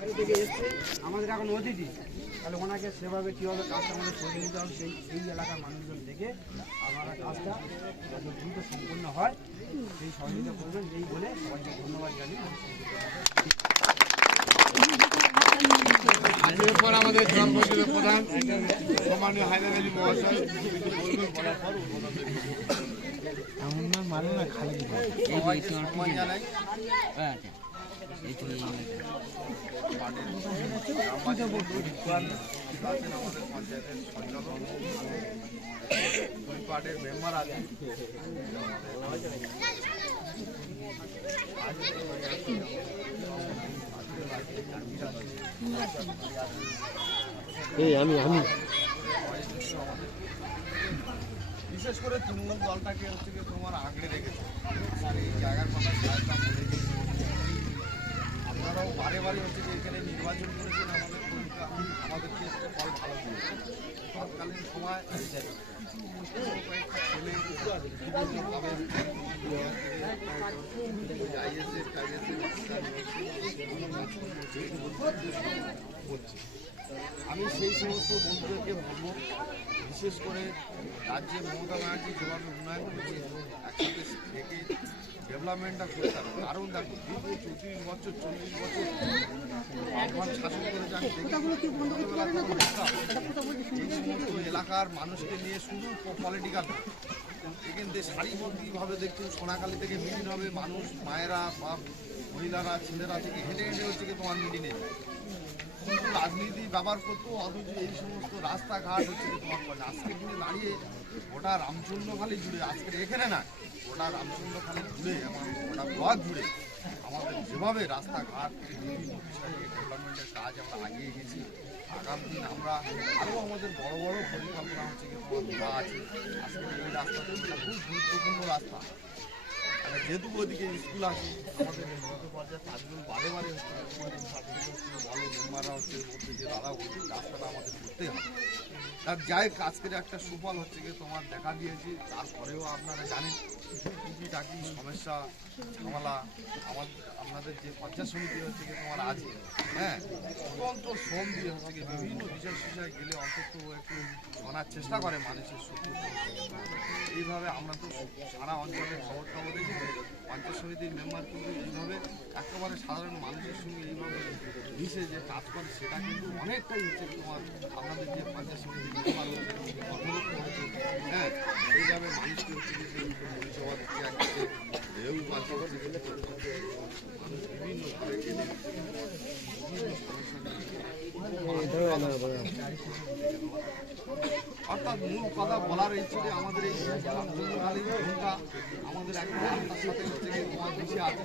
বাইরে থেকে এসছে আমাদের এখন অতিথি, তাহলে ওনাকে সেভাবে কীভাবে কাজটা আমাদের করে নিতে হবে এই এলাকার মানুষজন থেকে আপনারা কাজটা যত দ্রুত সম্পূর্ণ হয় সেই সহযোগিতা করবেন, এই বলে সবাইকে ধন্যবাদ জানিয়ে এরপর আমাদের জনপদের প্রধান সম্মানীয় হায়দার আলী মহাশয় আমাদের পঞ্চায়েতের সঞ্চালক পার্টির মেম্বার আছেন, বিশেষ করে তৃণমূল দলটাকে হচ্ছে কি তোমার আগলে রেখেছে। আর এই জায়গার কথা আপনারাও বারে বারে হচ্ছে যে এখানে নির্বাচন করেছেন, আমাদেরকে ফল ভালো দিয়েছে। তৎকালীন সময় কয়েকটা ছেলে বিভিন্নভাবে আমি সেই সমস্ত বন্ধুদেরকে বলব, বিশেষ করে রাজ্যে মমতা ব্যানার্জি যেভাবে উন্নয়ন করেছে একসাথে থেকে ডেভেলপমেন্টটা করতে হবে। কারণ দেখো দীর্ঘ 34 বছর 40 বছর আহ্বান শাসন করেছে। আমি এই সমস্ত এলাকার মানুষকে নিয়ে শুধু পলিটিক্যাল এখান থেকে সারিবদ্ধভাবে দেখছি সোনাখালী থেকে মিটিং হবে, মানুষ মায়েরা বা মহিলারা ছেলেরা থেকে হেঁটে হেঁটে হচ্ছে কি তোমার মিটিংয়ে কিন্তু রাজনীতি ব্যবহার করতো, অথচ এই সমস্ত রাস্তাঘাট হচ্ছে তোমার করে আজকের দিনে দাঁড়িয়ে গোটা রামচন্দ্রখালী জুড়ে, আজকের এখানে না গোটা রামচন্দ্রখালী জুড়ে এবং গোটা ব্লক জুড়ে আমাদের যেভাবে রাস্তাঘাট বিভিন্ন বিষয়ে ডেভেলপমেন্টের কাজ আমরা আগিয়ে গেছি, আগামী দিন আমরা আরও আমাদের বড় বড় পরিকল্পনা হচ্ছে কি তোমার আছে। আজকে এই রাস্তাটা খুব গুরুত্বপূর্ণ রাস্তা, যেহেতু ওইদিকে স্কুল আছে আমাদের পর্যায়ে তাজগুলো বারে বারে হচ্ছে ভালো মেম্বাররা হচ্ছে বলছে যে দাদা ওই রাস্তাটা আমাদের করতেই হবে। তার যাই আজকের একটা সুফল হচ্ছে গিয়ে তোমার দেখা দিয়েছি, তারপরেও আপনারা জানেন টুকিটাকি সমস্যা ঝামেলা আপনাদের যে পঞ্চায়েত সমিতি হচ্ছে গিয়ে তোমার আছে, হ্যাঁ অত্যন্ত শ্রম দিয়ে হচ্ছে গিয়ে বিভিন্ন বিষয় গেলে অন্তত একটু শোনার চেষ্টা করে মানুষের সুখ। এইভাবে আমরা তো সারা অঞ্চলের খবর খবর দেখি, পঞ্চায়েত সমিতির মেম্বার কিন্তু এইভাবে একেবারে সাধারণ মানুষের সঙ্গে এইভাবে মিশে যে কাজ করে সেটা কিন্তু অনেকটাই হচ্ছে তোমার আপনাদের যে পঞ্চায়েত সমিতির মেম্বার হচ্ছে অনুরোধ করেছে, হ্যাঁ এইভাবে মানুষকে হচ্ছে পরিষেবা দিচ্ছে একসাথে রেউ পাল্টে হচ্ছে মানুষ বিভিন্নভাবে গেলে বিভিন্ন সমস্যা অর্থাৎ মূল কথা বলার এই ছিল আমাদের এই আমাদের একটা সাথে হচ্ছে তোমার বেশি আছে।